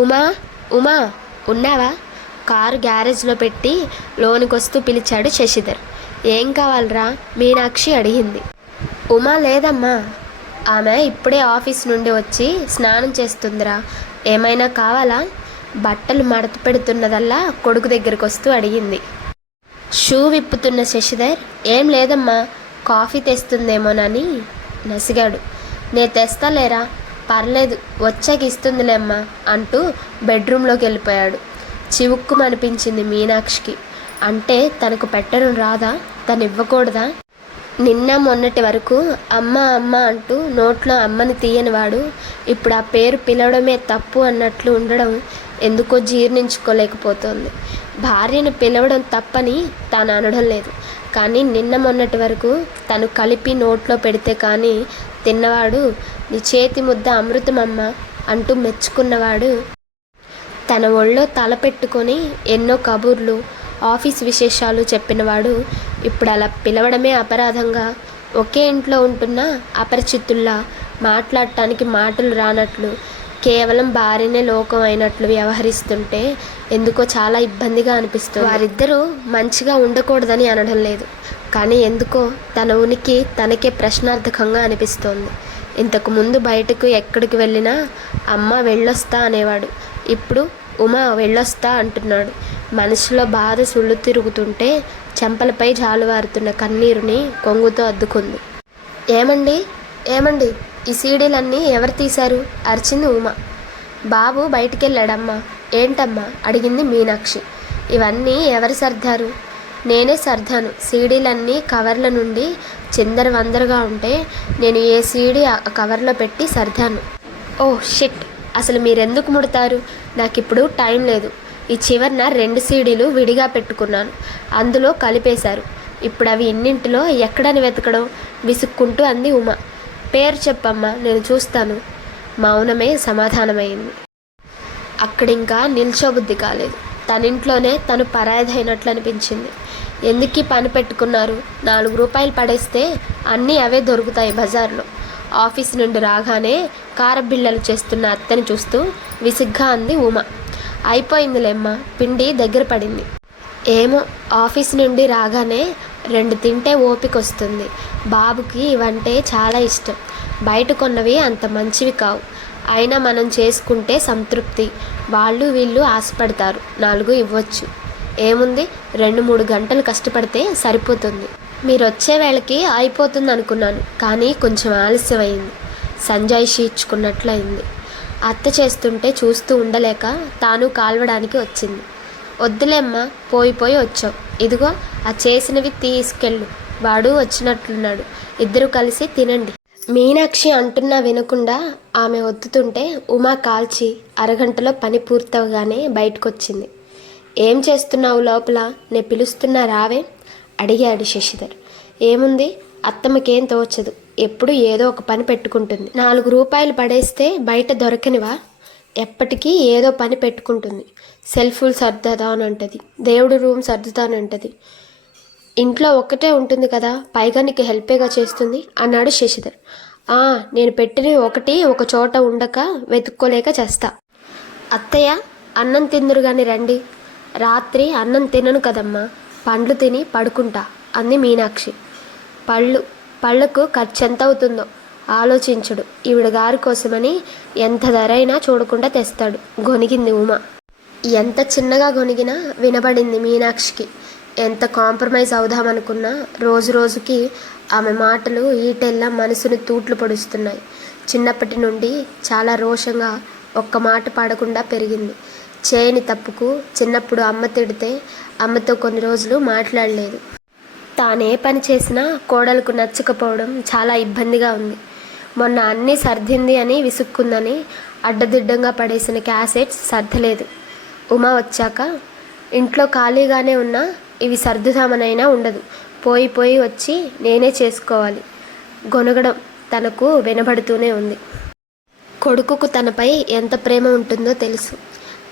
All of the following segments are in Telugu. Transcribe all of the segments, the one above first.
ఉమా, ఉమా, ఉన్నావా? కారు గ్యారేజ్లో పెట్టి లోనికొస్తూ పిలిచాడు శశిధర్. ఏం కావాలరా? మీనాక్షి అడిగింది. ఉమా లేదమ్మా, ఆమె ఇప్పుడే ఆఫీస్ నుండి వచ్చి స్నానం చేస్తుందిరా. ఏమైనా కావాలా? బట్టలు మడత పెడుతున్నదల్లా కొడుకు దగ్గరికి వస్తూ అడిగింది. షూ విప్పుతున్న శశిధర్, ఏం లేదమ్మా, కాఫీ తెస్తుందేమోనని నసిగాడు. నే తెస్తాలేరా, పర్లేదు వచ్చాక ఇస్తుందిలేమ్మా అంటూ బెడ్రూమ్లోకి వెళ్ళిపోయాడు. చివుక్కుమనిపించింది మీనాక్షికి. అంటే తనకు పెట్టడం రాదా? తను ఇవ్వకూడదా? నిన్న మొన్నటి వరకు అమ్మ అమ్మ అంటూ నోట్లో అమ్మని తీయనివాడు ఇప్పుడు ఆ పేరు పిలవడమే తప్పు అన్నట్లు ఉండడం ఎందుకో జీర్ణించుకోలేకపోతోంది. భార్యను పిలవడం తప్పని తాను అనడం లేదు, కానీ నిన్న మొన్నటి వరకు తను కలిపి నోట్లో పెడితే కానీ తిన్నవాడు నీ చేతి ముద్ద అమృతమమ్మ అంటూ మెచ్చుకున్నవాడు తన ఒళ్ళో తల పెట్టుకొని ఎన్నో కబుర్లు ఆఫీస్ విశేషాలు చెప్పినవాడు ఇప్పుడు అలా పిలవడమే అపరాధంగా, ఒకే ఇంట్లో ఉంటున్న అపరిచితుల్లా మాట్లాడటానికి మాటలు రానట్లు కేవలం భార్యనే లోకం అయినట్లు వ్యవహరిస్తుంటే ఎందుకో చాలా ఇబ్బందిగా అనిపిస్తుంది. వారిద్దరూ మంచిగా ఉండకూడదని అనడం లేదు, కానీ ఎందుకో తన ఉనికి తనకే ప్రశ్నార్థకంగా అనిపిస్తోంది. ఇంతకు ముందు బయటకు ఎక్కడికి వెళ్ళినా అమ్మ వెళ్ళొస్తా అనేవాడు, ఇప్పుడు ఉమా వెళ్ళొస్తా అంటున్నాడు. మనసులో బాధ సుళ్ళు తిరుగుతుంటే చెంపలపై జాలువారుతున్న కన్నీరుని కొంగుతో అద్దుకుంది. ఏమండి, ఏమండి, ఈ సీడీలన్నీ ఎవరు తీశారు? అరిచింది ఉమా. బాబు బయటికెళ్ళాడమ్మా. ఏంటమ్మా అడిగింది మీనాక్షి. ఇవన్నీ ఎవరు సర్దారు? నేనే సర్దాను. సీడీలన్నీ కవర్ల నుండి చిందర వందరగా ఉంటే నేను ఏ సీడీ కవర్లో పెట్టి సర్దాను. ఓ షిట్, అసలు మీరెందుకు ముడతారు? నాకిప్పుడు టైం లేదు. ఈ చివరన 2 సీడీలు విడిగా పెట్టుకున్నాను, అందులో కలిపేశారు. ఇప్పుడు అవి ఇన్నింటిలో ఎక్కడని వెతకడం విసుక్కుంటూ అంది ఉమా. పేరు చెప్పమ్మా, నేను చూస్తాను. మౌనమే సమాధానమైంది. అక్కడింకా నిల్చోబుద్ధి కాలేదు. తనింట్లోనే తను పరాయిదైనట్లు అనిపించింది. ఎందుకీ పని పెట్టుకున్నారు? 4 రూపాయలు పడేస్తే అన్నీ అవే దొరుకుతాయి బజార్లో. ఆఫీస్ నుండి రాగానే కారబిళ్ళలు చేస్తున్న అత్తని చూస్తూ విసుగ్గా అంది ఉమా. అయిపోయిందిలేమ్మా, పిండి దగ్గర పడింది. ఏమో, ఆఫీస్ నుండి రాగానే 2 తింటే ఓపిక వస్తుంది. బాబుకి ఇవంటే చాలా ఇష్టం. బయట కొన్నవి అంత మంచివి కావు, అయినా మనం చేసుకుంటే సంతృప్తి. వాళ్ళు వీళ్ళు ఆశపడతారు, 4 ఇవ్వచ్చు. ఏముంది, 2-3 గంటలు కష్టపడితే సరిపోతుంది. మీరు వచ్చే వేళకి అయిపోతుంది అనుకున్నాను, కానీ కొంచెం ఆలస్యమైంది. సంజాయిషి ఇచ్చుకున్నట్లయింది. అత్త చేస్తుంటే చూస్తూ ఉండలేక తాను కాల్వడానికి వచ్చింది. వద్దులేమ్మా, పోయి వచ్చావు. ఇదిగో ఆ చేసినవి తీసుకెళ్ళు, వాడు వచ్చినట్లున్నాడు. ఇద్దరు కలిసి తినండి. మీనాక్షి అంటున్నా వినకుండా ఆమె ఒత్తుతుంటే ఉమా కాల్చి అరగంటలో పని పూర్తవగానే బయటకొచ్చింది. ఏం చేస్తున్నావు లోపల? నే పిలుస్తున్నా రావే అడిగాడు శశిధర్. ఏముంది, అత్తమ్మకేం తోచదు, ఎప్పుడు ఏదో ఒక పని పెట్టుకుంటుంది. 4 రూపాయలు పడేస్తే బయట దొరకనివా? ఎప్పటికీ ఏదో పని పెట్టుకుంటుంది. సెల్ఫులు సర్దుతానంటది, దేవుడు రూమ్ సర్దుతానంటది. ఇంట్లో ఒక్కటే ఉంటుంది కదా, పైగా నీకు హెల్పేగా చేస్తుంది అన్నాడు శశిధర్. నేను పెట్టినవి ఒక చోట ఉండక వెతుక్కోలేక చేస్తా. అత్తయ్య, అన్నం తిందురు గాని రండి. రాత్రి అన్నం తినను కదమ్మా, పండ్లు తిని పడుకుంటా అంది మీనాక్షి. పళ్ళకు ఖర్చు ఎంత అవుతుందో ఆలోచించడు. ఈవిడ గారి కోసమని ఎంత ధరైనా చూడకుండా తెస్తాడు, గొనిగింది ఉమా. ఎంత చిన్నగా గొనిగినా వినబడింది మీనాక్షికి. ఎంత కాంప్రమైజ్ అవుదామనుకున్నా రోజు రోజుకి ఆమె మాటలు ఈటెల్లా మనసును తూట్లు పొడుస్తున్నాయి. చిన్నప్పటి నుండి చాలా రోషంగా ఒక్క మాట పాడకుండా పెరిగింది. చేయని తప్పుకు చిన్నప్పుడు అమ్మ తిడితే అమ్మతో కొన్ని రోజులు మాట్లాడలేదు. తానే పని చేసినా కోడలకు నచ్చకపోవడం చాలా ఇబ్బందిగా ఉంది. మొన్న అన్నీ సర్దింది అని విసుక్కుందని అడ్డదిడ్డంగా పడేసిన క్యాసెట్స్ సర్దలేదు. ఉమా వచ్చాక ఇంట్లో ఖాళీగానే ఉన్నా ఇవి సర్దుదామనైనా ఉండదు. పోయి వచ్చి నేనే చేసుకోవాలి. గొనగడం తనకు వినబడుతూనే ఉంది. కొడుకుకు తనపై ఎంత ప్రేమ ఉంటుందో తెలుసు.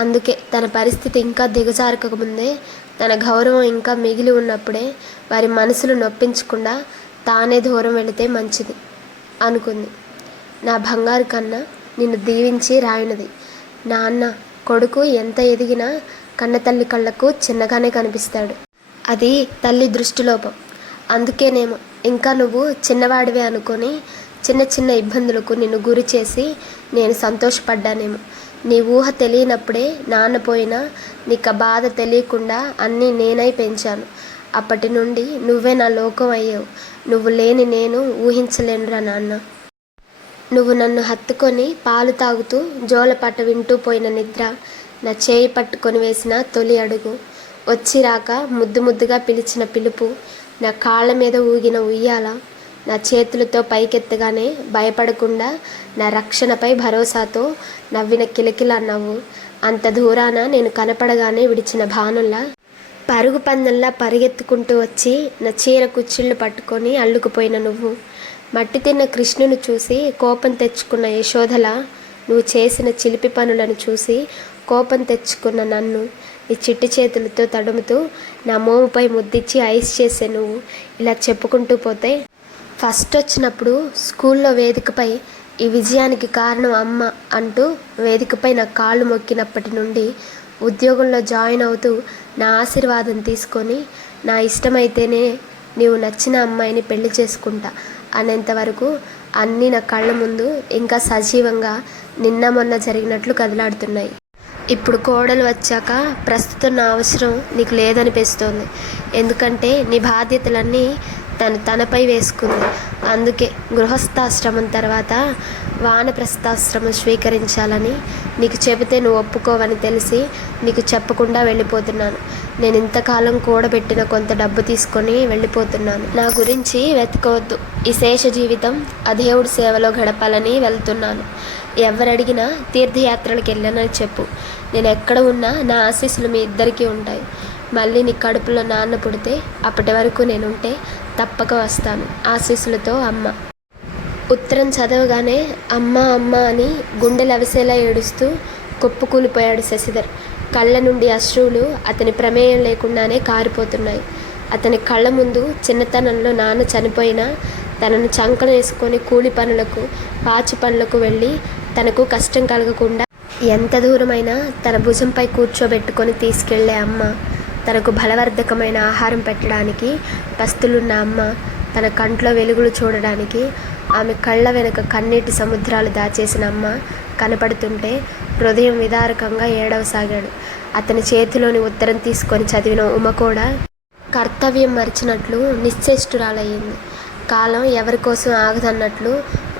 అందుకే తన పరిస్థితి ఇంకా దిగజారకముందే, తన గౌరవం ఇంకా మిగిలి ఉన్నప్పుడే వారి మనసులు నొప్పించకుండా తానే దూరం వెళితే మంచిది అనుకుంది. నా బంగారు కన్నా నిన్ను దీవించి రాయినది నాన్న కొడుకు ఎంత ఎదిగినా కన్నతల్లి కళ్ళకు చిన్నగానే కనిపిస్తాడు. అది తల్లి దృష్టిలోపం. అందుకేనేమో ఇంకా నువ్వు చిన్నవాడివే అనుకొని చిన్న చిన్న ఇబ్బందులకు నిన్ను గురి చేసి నేను సంతోషపడ్డానేమో. నీ ఊహ తెలియనప్పుడే నాన్న పోయినా నీకు ఆ బాధ తెలియకుండా అన్నీ నేనై పెంచాను. అప్పటి నుండి నువ్వే నా లోకం అయ్యావు. నువ్వు లేని నేను ఊహించలేనురా నాన్న. నువ్వు నన్ను హత్తుకొని పాలు తాగుతూ జోలపాట వింటూ పోయిన నిద్ర, నా చేయి పట్టుకొని వేసిన తొలి అడుగు, వచ్చి రాక ముద్దు ముద్దుగా పిలిచిన పిలుపు, నా కాళ్ళ మీద ఊగిన ఉయ్యాల, నా చేతులతో పైకెత్తగానే భయపడకుండా నా రక్షణపై భరోసాతో నవ్విన కిలకిల నవ్వు, అంత దూరాన నేను కనపడగానే విడిచిన భానుల్లా పరుగు పందెంలా పరిగెత్తుకుంటూ వచ్చి నా చీర కుచ్చిళ్ళు పట్టుకొని అల్లుకుపోయిన నువ్వు, మట్టి తిన్న కృష్ణుని చూసి కోపం తెచ్చుకున్న యశోదలా నువ్వు చేసిన చిలిపి పనులను చూసి కోపం తెచ్చుకున్న నన్ను నీ చిట్టి చేతులతో తడుముతూ నా మోముపై ముద్దిచ్చి ఐస్ చేసే నువ్వు, ఇలా చెప్పుకుంటూ పోతే ఫస్ట్ వచ్చినప్పుడు స్కూల్లో వేదికపై ఈ విజయానికి కారణం అమ్మ అంటూ వేదికపై నా కాళ్ళు మొక్కినప్పటి నుండి ఉద్యోగంలో జాయిన్ అవుతూ నా ఆశీర్వాదం తీసుకొని నా ఇష్టమైతేనే నీవు నచ్చిన అమ్మాయిని పెళ్లి చేసుకుంటా అనేంతవరకు అన్నీ నా కళ్ళ ముందు ఇంకా సజీవంగా నిన్న మొన్న జరిగినట్లు కదలాడుతున్నాయి. ఇప్పుడు కోడలు వచ్చాక ప్రస్తుతం నా అవసరం నీకు లేదనిపిస్తోంది. ఎందుకంటే నీ బాధ్యతలన్నీ తనపై వేసుకుంది. అందుకే గృహస్థాశ్రమం తర్వాత వానప్రస్థాశ్రమం స్వీకరించాలని నీకు చెబితే నువ్వు ఒప్పుకోవని తెలిసి నీకు చెప్పకుండా వెళ్ళిపోతున్నాను. నేను ఇంతకాలం కూడబెట్టిన కొంత డబ్బు తీసుకొని వెళ్ళిపోతున్నాను. నా గురించి వెతకవద్దు. ఈ శేష జీవితం ఆ దేవుడి సేవలో గడపాలని వెళ్తున్నాను. ఎవరడిగినా తీర్థయాత్రలకు వెళ్ళానని చెప్పు. నేను ఎక్కడ ఉన్నా నా ఆశీస్సులు మీ ఇద్దరికీ ఉంటాయి. మళ్ళీ నీ కడుపులో నాన్న పుడితే అప్పటి వరకు నేనుంటే తప్పక వస్తాను. ఆశీస్సులతో అమ్మ. ఉత్తరం చదవగానే అమ్మ అమ్మ అని గుండెలు అవిసేలా ఏడుస్తూ కుప్పకూలిపోయాడు శశిధర్. కళ్ళ నుండి అశ్రువులు అతని ప్రమేయం లేకుండానే కారిపోతున్నాయి. అతని కళ్ళ ముందు చిన్నతనంలో నాన్న చనిపోయినా తనను చంకన వేసుకొని కూలి పనులకు పాచి పనులకు వెళ్ళి తనకు కష్టం కలగకుండా ఎంత దూరమైనా తన భుజంపై కూర్చోబెట్టుకొని తీసుకెళ్లే అమ్మ, తనకు బలవర్ధకమైన ఆహారం పెట్టడానికి పస్తులున్న అమ్మ, తన కంట్లో వెలుగులు చూడడానికి ఆమె కళ్ళ వెనుక కన్నీటి సముద్రాలు దాచేసిన అమ్మ కనపడుతుంటే హృదయం విదారకంగా ఏడవసాగాడు. అతని చేతిలోని ఉత్తరం తీసుకొని చదివిన ఉమ కూడా కర్తవ్యం మరిచినట్లు నిశ్చేష్టురాలయ్యింది. కాలం ఎవరి కోసం ఆగదన్నట్లు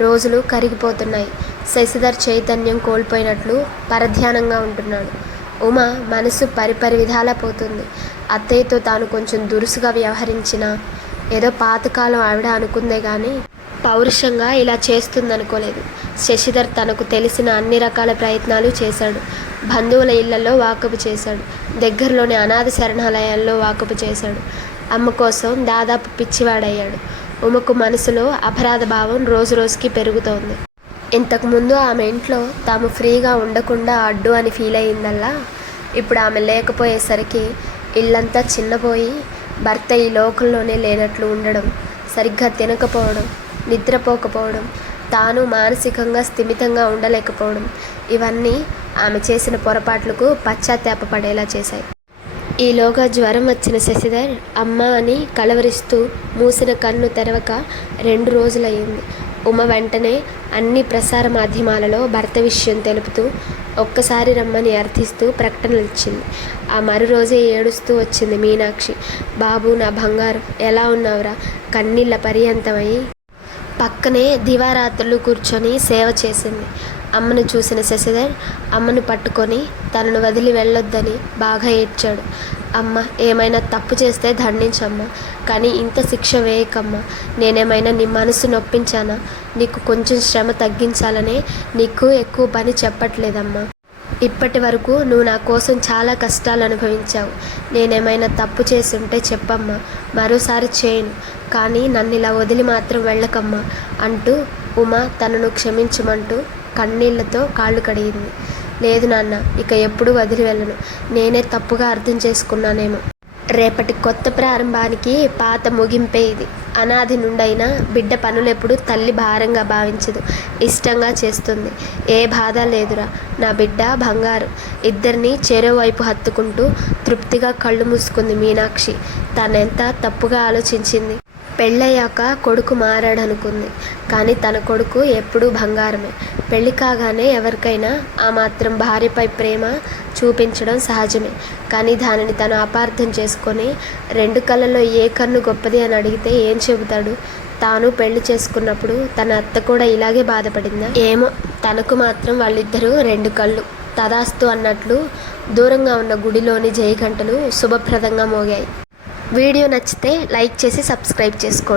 రోజులు కరిగిపోతున్నాయి. శశిధర్ చైతన్యం కోల్పోయినట్లు పరధ్యానంగా ఉంటున్నాడు. ఉమ మనసు పరిపరి విధాలా పోతుంది. అత్తయ్యతో తాను కొంచెం దురుసుగా వ్యవహరించినా ఏదో పాతకాలం ఆవిడ అనుకుందే కానీ పౌరుషంగా ఇలా చేస్తుందనుకోలేదు. శశిధర్ తనకు తెలిసిన అన్ని రకాల ప్రయత్నాలు చేశాడు. బంధువుల ఇళ్లలో వాకపు చేశాడు. దగ్గరలోని అనాథ శరణాలయాల్లో వాకపు చేశాడు. అమ్మ కోసం దాదాపు పిచ్చివాడయ్యాడు. ఉమకు మనసులో అపరాధ భావం రోజు రోజుకి పెరుగుతోంది. ఇంతకుముందు ఆమె ఇంట్లో తాము ఫ్రీగా ఉండకుండా అడ్డు అని ఫీల్ అయ్యిందల్లా ఇప్పుడు ఆమె లేకపోయేసరికి ఇల్లంతా చిన్నపోయి భర్త ఈ లోకంలోనే లేనట్లు ఉండడం, సరిగ్గా తినకపోవడం, నిద్రపోకపోవడం, తాను మానసికంగా స్థిమితంగా ఉండలేకపోవడం, ఇవన్నీ ఆమె చేసిన పొరపాట్లకు పశ్చాత్తాపపడేలా చేశాయి. ఈలోగా జ్వరం వచ్చిన శశిధర్ అమ్మ అని కలవరిస్తూ మూసిన కన్ను తెరవక 2 రోజులయ్యింది. ఉమ వెంటనే అన్ని ప్రసార మాధ్యమాలలో భర్త విషయం తెలుపుతూ ఒక్కసారి రమ్మని అర్థిస్తూ ప్రకటనలు ఇచ్చింది. ఆ మరు రోజే ఏడుస్తూ వచ్చింది మీనాక్షి. బాబు నా బంగారం, ఎలా ఉన్నావురా? కన్నీళ్ళ పర్యంతమై పక్కనే దివారాత్రులు కూర్చొని సేవ చేసింది. అమ్మను చూసిన శశిధర్ అమ్మను పట్టుకొని తనను వదిలి వెళ్ళొద్దని బాగా ఏడ్చాడు. అమ్మ, ఏమైనా తప్పు చేస్తే దండించమ్మా, కానీ ఇంత శిక్ష వేయకమ్మా. నేనేమైనా నీ మనసు నొప్పించానా? నీకు కొంచెం శ్రమ తగ్గించాలనే నీకు ఎక్కువ పని చెప్పట్లేదమ్మా. ఇప్పటి వరకు నువ్వు నా కోసం చాలా కష్టాలు అనుభవించావు. నేనేమైనా తప్పు చేసుంటే చెప్పమ్మా, మరోసారి చేయను, కానీ నన్ను ఇలా వదిలి మాత్రం వెళ్ళకమ్మా అంటూ ఉమ తనను క్షమించమంటూ కన్నీళ్లతో కాళ్ళు కడిగింది. లేదు నాన్న, ఇక ఎప్పుడూ వదిలి వెళ్ళను. నేనే తప్పుగా అర్థం చేసుకున్నానేమో. రేపటి కొత్త ప్రారంభానికి పాత ముగింపే ఇది అనాది నుండైనా బిడ్డ పనులెప్పుడు తల్లి భారంగా భావించదు, ఇష్టంగా చేస్తుంది. ఏ బాధ లేదురా, నా బిడ్డ బంగారు. ఇద్దరిని చెరోవైపు హత్తుకుంటూ తృప్తిగా కళ్ళు మూసుకుంది మీనాక్షి. తనెంత తప్పుగా ఆలోచించింది. పెళ్ళయ్యాక కొడుకు మారాడనుకుంది, కానీ తన కొడుకు ఎప్పుడూ బంగారమే. పెళ్ళి కాగానే ఎవరికైనా ఆ మాత్రం భార్యపై ప్రేమ చూపించడం సహజమే. కానీ దానిని తను అపార్థం చేసుకొని 2 కళ్ళలో ఏ కన్ను గొప్పది అని అడిగితే ఏం చెబుతాడు? తాను పెళ్లి చేసుకున్నప్పుడు తన అత్త కూడా ఇలాగే బాధపడిందా? ఏమో, తనకు మాత్రం వాళ్ళిద్దరూ 2 కళ్ళు. తదాస్తు అన్నట్లు దూరంగా ఉన్న గుడిలోని జయగంటలు శుభప్రదంగా మోగాయి. వీడియో నచ్చితే లైక్ చేసి సబ్స్క్రైబ్ చేసుకోండి.